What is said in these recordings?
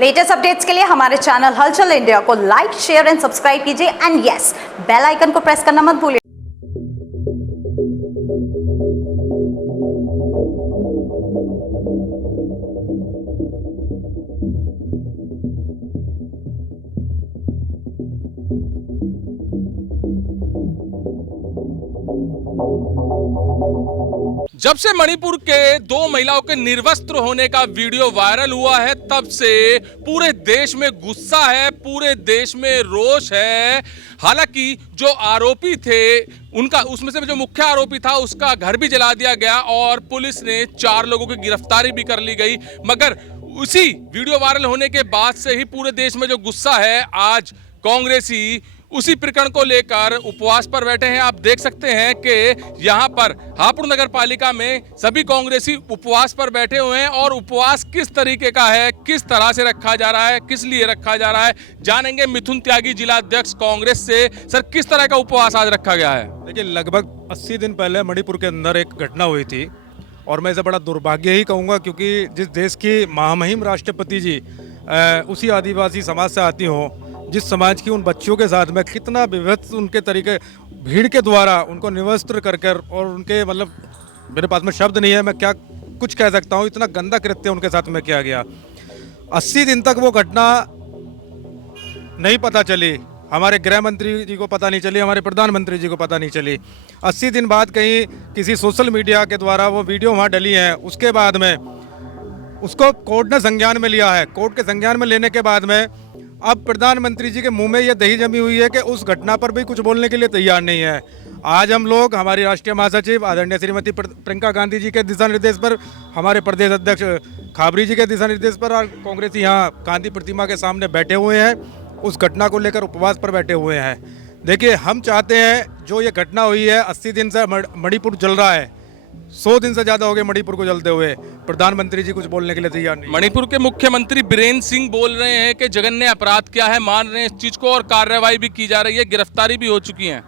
Latest updates के लिए हमारे चैनल हलचल इंडिया को लाइक, शेयर एंड सब्सक्राइब कीजिए एंड यस, बेल आइकन को प्रेस करना मत भूलिए। जब से मणिपुर के दो महिलाओं के निर्वस्त्र होने का वीडियो वायरल हुआ है, तब से पूरे देश में गुस्सा है, पूरे देश में रोष है। हालांकि जो आरोपी थे उनका, उसमें से जो मुख्य आरोपी था उसका घर भी जला दिया गया और पुलिस ने 4 लोगों की गिरफ्तारी भी कर ली गई। मगर उसी वीडियो वायरल होने के बाद से ही पूरे देश में जो गुस्सा है, आज कांग्रेसी उसी प्रकरण को लेकर उपवास पर बैठे हैं। आप देख सकते हैं कि यहां पर हापुड़ नगर पालिका में सभी कांग्रेसी उपवास पर बैठे हुए हैं और उपवास किस तरीके का है, किस तरह से रखा जा रहा है, किस लिए रखा जा रहा है, जानेंगे मिथुन त्यागी, जिला अध्यक्ष कांग्रेस से। सर, किस तरह का उपवास आज रखा गया है? देखिए, लगभग 80 दिन पहले मणिपुर के अंदर एक घटना हुई थी और मैं इसे बड़ा दुर्भाग्य ही कहूँगा, क्योंकि जिस देश की महामहिम राष्ट्रपति जी उसी आदिवासी समाज से आती हों, जिस समाज की उन बच्चियों के साथ में कितना विभत्स उनके तरीके भीड़ के द्वारा उनको निवस्त्र कर कर, और उनके मतलब मेरे पास में शब्द नहीं है, मैं क्या कुछ कह सकता हूँ, इतना गंदा कृत्य उनके साथ में किया गया। 80 दिन तक वो घटना नहीं पता चली, हमारे गृह मंत्री जी को पता नहीं चली, हमारे प्रधानमंत्री जी को पता नहीं चली। 80 दिन बाद कहीं किसी सोशल मीडिया के द्वारा वो वीडियो वहाँ डली है, उसके बाद में उसको कोर्ट ने संज्ञान में लिया है। कोर्ट के संज्ञान में लेने के बाद में अब प्रधानमंत्री जी के मुंह में ये दही जमी हुई है कि उस घटना पर भी कुछ बोलने के लिए तैयार नहीं है। आज हम लोग हमारी राष्ट्रीय महासचिव आदरणीय श्रीमती प्रियंका गांधी जी के दिशा निर्देश पर, हमारे प्रदेश अध्यक्ष खाबरी जी के दिशा निर्देश पर कांग्रेस यहाँ गांधी प्रतिमा के सामने बैठे हुए हैं, उस घटना को लेकर उपवास पर बैठे हुए हैं। देखिए, हम चाहते हैं जो ये घटना हुई है, 80 दिन से मणिपुर जल रहा है, 100 दिन से ज्यादा हो गए मणिपुर को जलते हुए, प्रधानमंत्री जी कुछ बोलने के लिए तैयार नहीं। मणिपुर के मुख्यमंत्री बीरेन सिंह बोल रहे हैं कि जघन्य अपराध क्या है, मान रहे हैं इस चीज को और कार्रवाई भी की जा रही है, गिरफ्तारी भी हो चुकी है।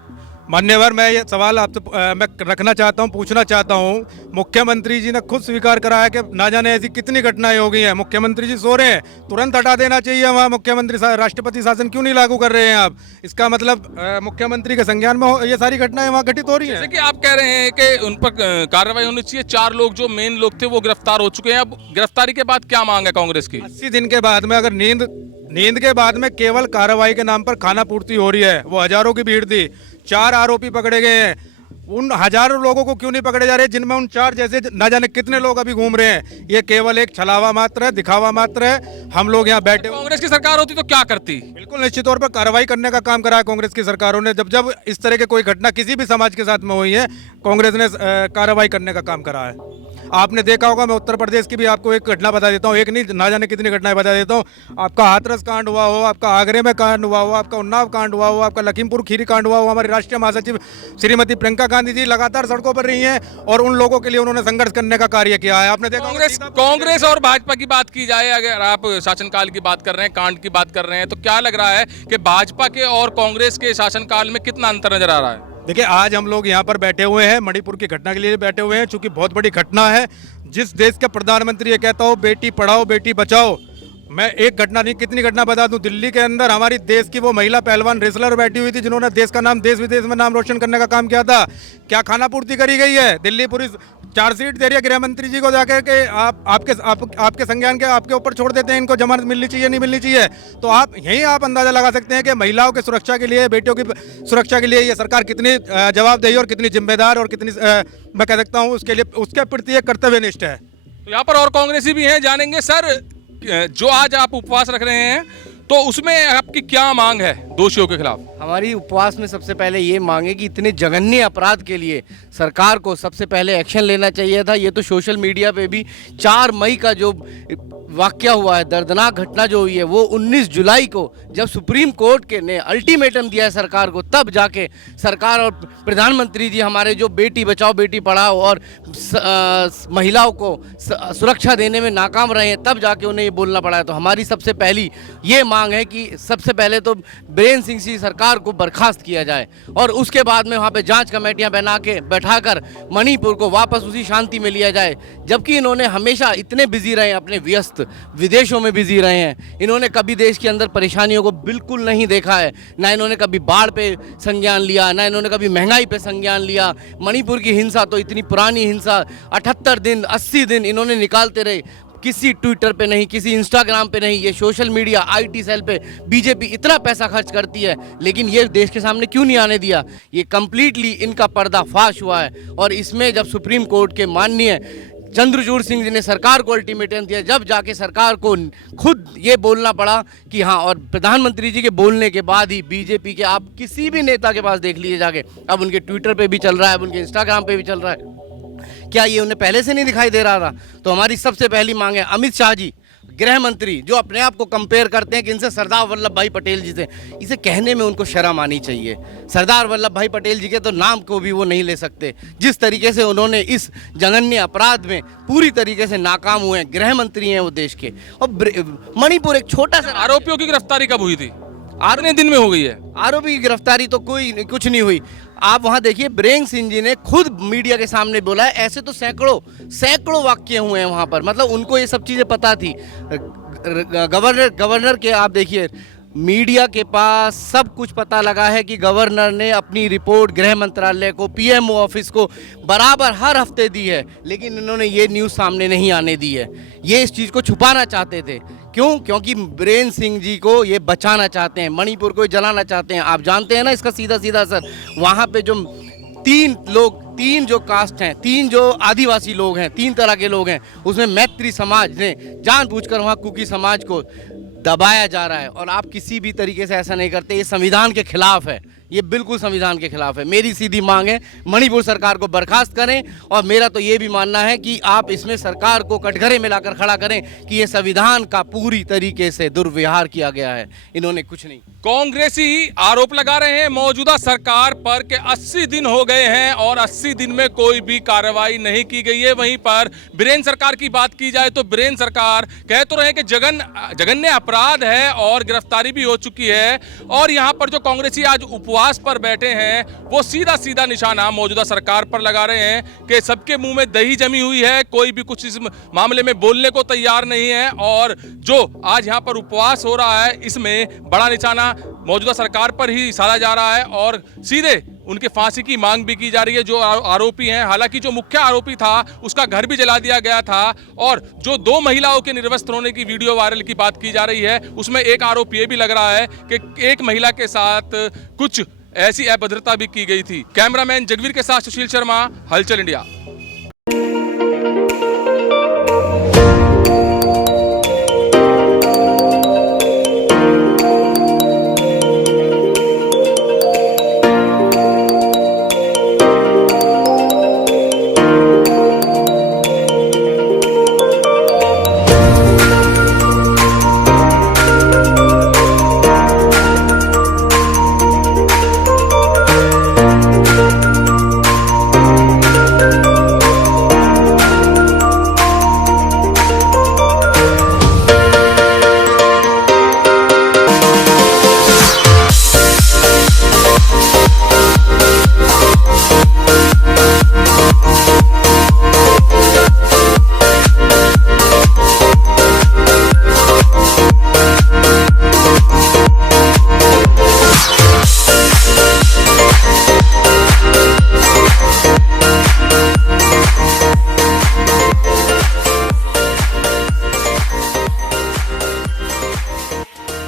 मान्यवर, मैं ये सवाल आपसे मैं रखना चाहता हूं, पूछना चाहता हूं। मुख्यमंत्री जी ने खुद स्वीकार करा है कि ना जाने ऐसी कितनी घटनाएं हो गई हैं। मुख्यमंत्री जी सो रहे हैं, तुरंत हटा देना चाहिए वहाँ। मुख्यमंत्री राष्ट्रपति शासन क्यों नहीं लागू कर रहे हैं आप? इसका मतलब मुख्यमंत्री के संज्ञान में ये सारी घटनाएं वहाँ घटित हो रही हैं। जैसे कि आप कह रहे हैं कि उन पर कार्रवाई होनी चाहिए। 4 लोग जो मेन लोग थे वो गिरफ्तार हो चुके हैं। अब गिरफ्तारी के बाद क्या मांग है कांग्रेस की? 80 दिन के बाद में अगर नींद के बाद में केवल कार्रवाई के नाम पर खाना पूर्ति हो रही है, वो हजारों की भीड़ थी, 4 आरोपी पकड़े गए हैं, उन हजारों लोगों को क्यों नहीं पकड़े जा रहे, जिनमें उन 4 जैसे ना जाने कितने लोग अभी घूम रहे हैं? ये केवल एक छलावा मात्र है, दिखावा मात्र है। हम लोग यहाँ बैठे, कांग्रेस की सरकार होती तो क्या करती? बिल्कुल निश्चित तौर पर कार्रवाई करने का काम करा है कांग्रेस की सरकारों ने। जब इस तरह की कोई घटना किसी भी समाज के साथ में हुई है, कांग्रेस ने कार्रवाई करने का काम करा है। आपने देखा होगा, मैं उत्तर प्रदेश की भी आपको एक घटना बता देता हूँ, एक नहीं ना जाने कितनी घटनाएं बता देता हूँ। आपका हाथरस कांड हुआ हो, आपका आगरे में कांड हुआ हो, आपका उन्नाव कांड हुआ हो, आपका लखीमपुर खीरी कांड हुआ हो। हमारी राष्ट्रीय महासचिव श्रीमती प्रियंका गांधी जी लगातार सड़कों पर रही हैं और उन लोगों के लिए उन्होंने संघर्ष करने का कार्य किया है। आपने देखा, कांग्रेस और भाजपा की बात की जाए, अगर आप शासनकाल की बात कर रहे हैं, कांड की बात कर रहे हैं, तो क्या लग रहा है कि भाजपा के और कांग्रेस के शासनकाल में कितना अंतर नजर आ रहा है? देखिए, आज हम लोग यहाँ पर बैठे हुए हैं, मणिपुर की घटना के लिए बैठे हुए हैं, चूंकि बहुत बड़ी घटना है। जिस देश का प्रधानमंत्री ये कहता हो बेटी पढ़ाओ बेटी बचाओ, मैं एक घटना नहीं कितनी घटना बता दूं। दिल्ली के अंदर हमारी देश की वो महिला पहलवान रेसलर बैठी हुई थी, जिन्होंने देश का नाम देश विदेश में नाम रोशन करने का काम किया था। क्या खाना पूर्ति करी गई है? दिल्ली पुलिस चार्जशीट दे रही है गृह मंत्री जी को जाकर के आपके संज्ञान के आपके ऊपर छोड़ देते हैं, इनको जमानत मिलनी चाहिए नहीं मिलनी चाहिए। तो आप यहीं आप अंदाजा लगा सकते हैं कि महिलाओं की सुरक्षा के लिए, बेटियों की सुरक्षा के लिए ये सरकार कितनी जवाबदेही और कितनी जिम्मेदार और कितनी मैं कह सकता हूँ उसके प्रति एक कर्तव्यनिष्ठ है। तो यहाँ पर और कांग्रेसी भी हैं, जानेंगे। सर, जो आज आप उपवास रख रहे हैं, तो उसमें आपकी क्या मांग है दोषियों के खिलाफ? हमारी उपवास में सबसे पहले ये मांग है कि इतने जघन्य अपराध के लिए सरकार को सबसे पहले एक्शन लेना चाहिए था। ये तो सोशल मीडिया पे भी 4 मई का जो वाकया हुआ है, दर्दनाक घटना जो हुई है, वो 19 जुलाई को जब सुप्रीम कोर्ट के ने अल्टीमेटम दिया है सरकार को, तब जाके सरकार और प्रधानमंत्री जी हमारे जो बेटी बचाओ बेटी पढ़ाओ और महिलाओं को सुरक्षा देने में नाकाम रहे हैं, तब जाके उन्हें ये बोलना पड़ा है। तो हमारी सबसे पहली ये मांग है कि सबसे पहले तो बीरेंद्र सिंह जी सरकार को बर्खास्त किया जाए और उसके बाद में वहाँ पे जांच कमेटियां बना के बैठाकर मणिपुर को वापस उसी शांति में लिया जाए। जबकि इन्होंने हमेशा इतने बिजी रहे हैं, अपने व्यस्त विदेशों में बिजी रहे हैं, इन्होंने कभी देश के अंदर परेशानियों को बिल्कुल नहीं देखा है। ना इन्होंने कभी बाढ़ पे संज्ञान लिया, ना इन्होंने कभी महंगाई पे संज्ञान लिया। मणिपुर की हिंसा तो इतनी पुरानी हिंसा, 78 दिन 80 दिन इन्होंने निकालते रहे। किसी ट्विटर पे नहीं, किसी इंस्टाग्राम पे नहीं, ये सोशल मीडिया आईटी सेल पे बीजेपी इतना पैसा खर्च करती है, लेकिन ये देश के सामने क्यों नहीं आने दिया? ये कंप्लीटली इनका पर्दाफाश हुआ है। और इसमें जब सुप्रीम कोर्ट के माननीय चंद्रचूड़ सिंह जी ने सरकार को अल्टीमेटम दिया, जब जाके सरकार को खुद ये बोलना पड़ा कि हाँ, और प्रधानमंत्री जी के बोलने के बाद ही बीजेपी के आप किसी भी नेता के पास देख लीजिए जाके, अब उनके ट्विटर पे भी चल रहा है, अब उनके इंस्टाग्राम पे भी चल रहा है। क्या ये उन्हें पहले से नहीं दिखाई दे रहा था? तो हमारी सबसे पहली मांग है, अमित शाह जी गृह मंत्री जो अपने आप को कंपेयर करते हैं कि इनसे सरदार वल्लभ भाई पटेल जी से, इसे कहने में उनको शर्म आनी चाहिए। सरदार वल्लभ भाई पटेल जी के तो नाम को भी वो नहीं ले सकते। जिस तरीके से उन्होंने इस जघन्य अपराध में पूरी तरीके से नाकाम हुए हैं, गृह मंत्री हैं वो देश के। और मणिपुर एक छोटा सा, आरोपियों की गिरफ्तारी कब हुई थी? 8 दिन में हो गई है। आरोपी की गिरफ्तारी तो कुछ नहीं हुई। आप वहां देखिए, बीरेंद्र सिंह जी ने खुद मीडिया के सामने बोला है, ऐसे तो सैकड़ों वाक्य हुए हैं वहां पर, मतलब उनको ये सब चीजें पता थी। गवर्नर के आप देखिए, मीडिया के पास सब कुछ पता लगा है कि गवर्नर ने अपनी रिपोर्ट गृह मंत्रालय को, पीएमओ ऑफिस को बराबर हर हफ्ते दी है, लेकिन इन्होंने ये न्यूज़ सामने नहीं आने दी है। ये इस चीज़ को छुपाना चाहते थे। क्यों? क्योंकि बीरेंद्र सिंह जी को ये बचाना चाहते हैं, मणिपुर को जलाना चाहते हैं। आप जानते हैं ना इसका सीधा सीधा असर। वहाँ पे जो तीन जो कास्ट हैं, 3 जो आदिवासी लोग हैं, 3 तरह के लोग हैं, उसमें मैत्री समाज ने जानबूझकर वहाँ कुकी समाज को दबाया जा रहा है। और आप किसी भी तरीके से ऐसा नहीं करते, ये संविधान के खिलाफ है, ये बिल्कुल संविधान के खिलाफ है। मेरी सीधी मांग है, मणिपुर सरकार को बर्खास्त करें। और मेरा तो ये भी मानना है कि आप इसमें सरकार को कटघरे में लाकर खड़ा करें कि ये संविधान का पूरी तरीके से दुर्व्यवहार किया गया है। इन्होंने कुछ नहीं। कांग्रेसी आरोप लगा रहे हैं मौजूदा सरकार पर कि 80 दिन हो गए हैं और 80 दिन में कोई भी कार्रवाई नहीं की गई है। वहीं पर बीरेंद्र सरकार की बात की जाए तो बीरेंद्र सरकार कह तो रहे कि जघन्य अपराध है और गिरफ्तारी भी हो चुकी है। और यहाँ पर जो कांग्रेसी आज उपवास पर बैठे हैं, वो सीधा निशाना मौजूदा सरकार पर लगा रहे हैं कि सबके मुंह में दही जमी हुई है, कोई भी कुछ इस मामले में बोलने को तैयार नहीं है। और जो आज यहाँ पर उपवास हो रहा है, इसमें बड़ा निशाना मौजूदा सरकार पर ही साधा जा रहा है और सीधे उनके फांसी की मांग भी की जा रही है जो आरोपी हैं। हालांकि जो मुख्य आरोपी था उसका घर भी जला दिया गया था। और जो 2 महिलाओं के निर्वस्त्र होने की वीडियो वायरल की बात की जा रही है, उसमें एक आरोप ये भी लग रहा है कि एक महिला के साथ कुछ ऐसी अभद्रता भी की गई थी। कैमरामैन जगवीर के साथ सुशील शर्मा, हलचल इंडिया।